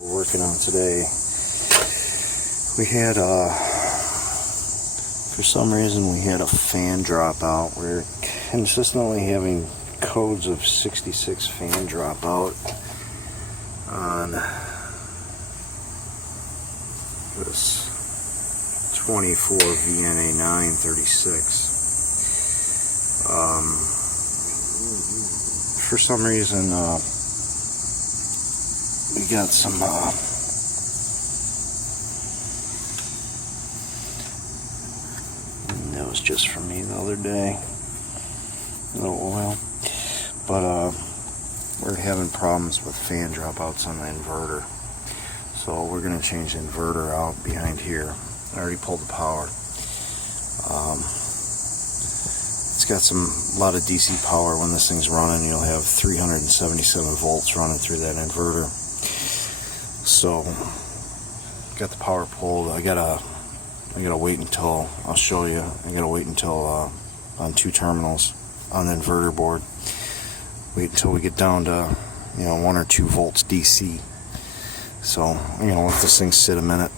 We're working on today. We had for some reason we had a fan drop out. We're consistently having codes of 66 fan drop out on this 24VNA936. For some reason we got some that was just for me the other day, a little oil, but we're having problems with fan dropouts on the inverter, so we're going to change the inverter out behind here. I already pulled the power. It's got a lot of DC power. When this thing's running, you'll have 377 volts running through that inverter. So got the power pulled. I gotta wait until, I'll show you, I gotta wait until on 2 terminals on the inverter board, wait until we get down to 1 or 2 volts DC. So I'm gonna let this thing sit a minute.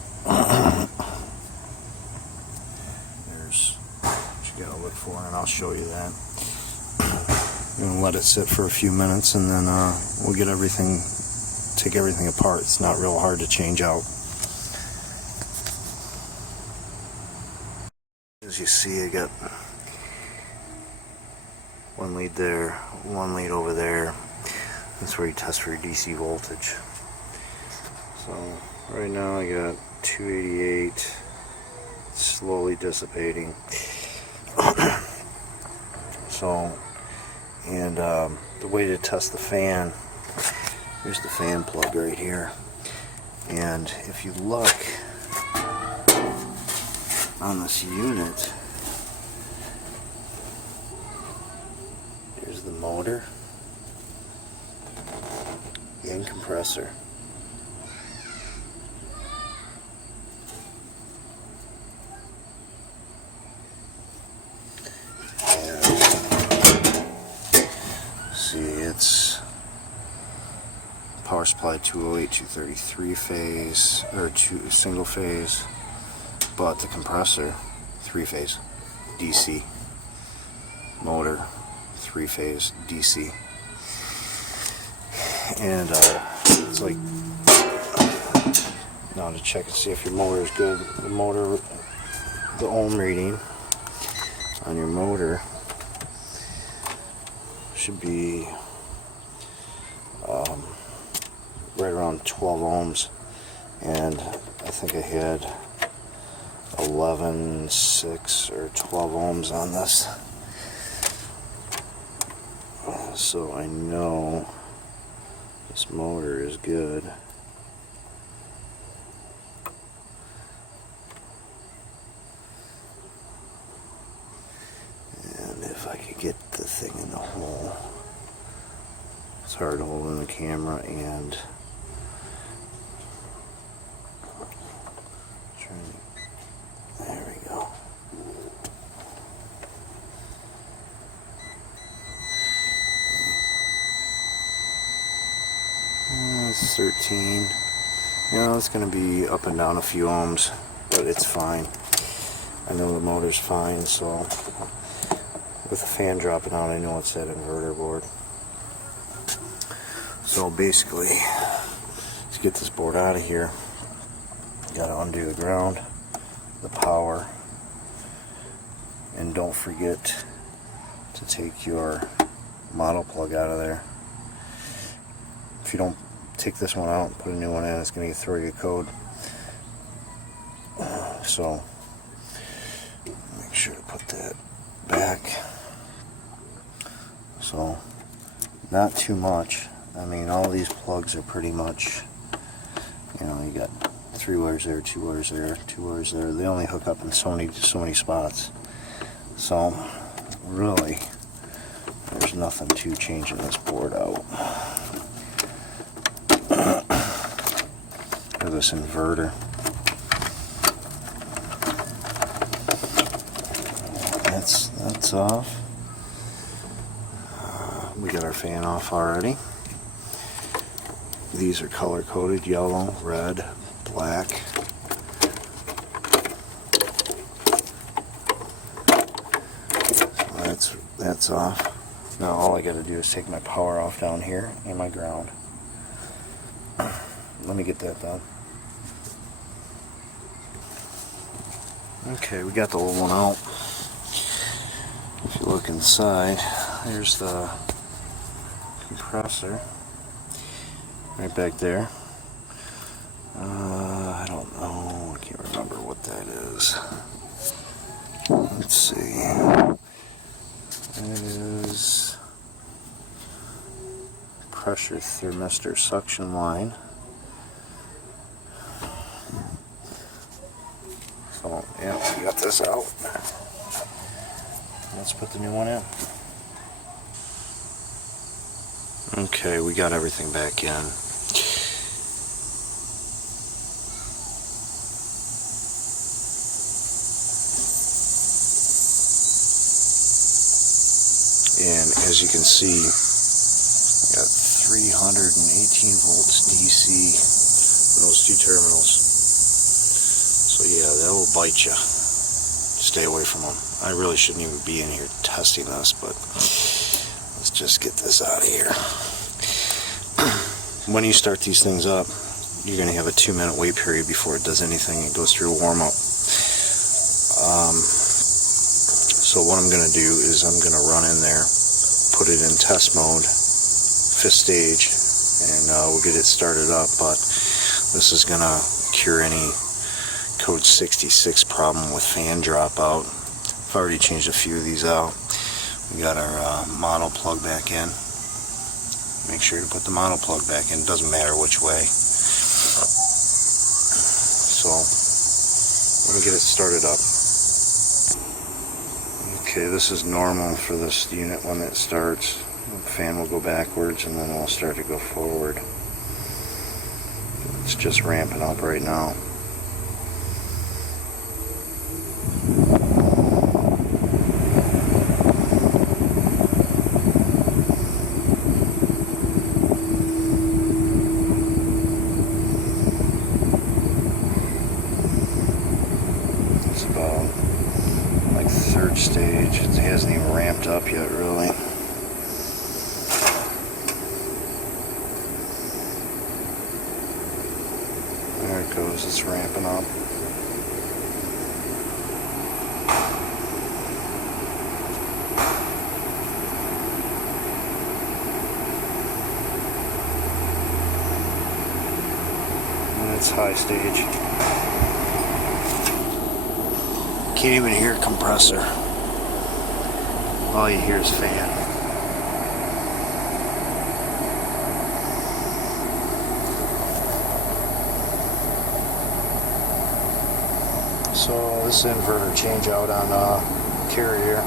There's what you gotta look for, and I'll show you that. I'm gonna let it sit for a few minutes, and then we'll get everything, take everything apart. It's not real hard to change out. As you see, I got 1 lead there, 1 lead over there. That's where you test for your DC voltage. So right now I got 288, slowly dissipating. So, and the way to test the fan, here's the fan plug right here, and if you look on this unit, here's the motor and compressor. And see, it's power supply 208, 233 phase, or single phase, but the compressor 3-phase DC, motor 3-phase DC, and it's like, now to check and see if your motor is good, the ohm reading on your motor should be right around 12 ohms, and I think I had 11.6 or 12 ohms on this, so I know this motor is good. And if I could get the thing in the hole, it's hard to hold in the camera, and there we go. It's 13. It's going to be up and down a few ohms, but it's fine. I know the motor's fine, so with the fan dropping out, I know it's that inverter board. So basically, to get this board out of here, you got to undo the ground, the power, and don't forget to take your model plug out of there. If you don't take this one out and put a new one in, it's going to throw you a code. So make sure to put that back. So not too much. I mean, all these plugs are pretty much, you got 3 wires there, 2 wires there, 2 wires there. They only hook up in so many spots. So really, there's nothing to changing this board out. Or this inverter. That's off. We got our fan off already. These are color coded: yellow, red, black. So that's off. Now all I got to do is take my power off down here and my ground. Let me get that done. Okay, we got the little one out. If you look inside, there's the compressor right back there. I don't know, I can't remember what that is. Let's see. It is pressure thermistor suction line. So yeah, we got this out. Let's put the new one in. Okay, we got everything back in. And as you can see, got 318 volts DC in those two terminals. So yeah, that will bite you. Stay away from them. I really shouldn't even be in here testing this, but let's just get this out of here. When you start these things up, you're going to have a 2-minute wait period before it does anything. It goes through a warm-up. So what I'm going to do is I'm going to run in there, put it in test mode, 5th stage, and we'll get it started up. But this is going to cure any code 66 problem with fan dropout. I've already changed a few of these out. We got our model plug back in. Make sure to put the model plug back in. It doesn't matter which way. So let me get it started up. Okay, this is normal for this unit when it starts. The fan will go backwards and then it will start to go forward. It's just ramping up right now. It's about like 3rd stage. It hasn't even ramped up yet, really. There it goes, it's ramping up. And it's high stage. Can't even hear a compressor. All you hear is fan. So this is inverter change out on carrier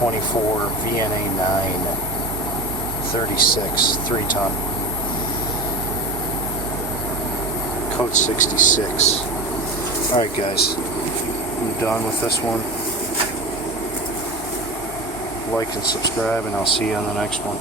24VNA936 3-ton. Code 66. Alright guys, I'm done with this one. Like and subscribe, and I'll see you on the next one.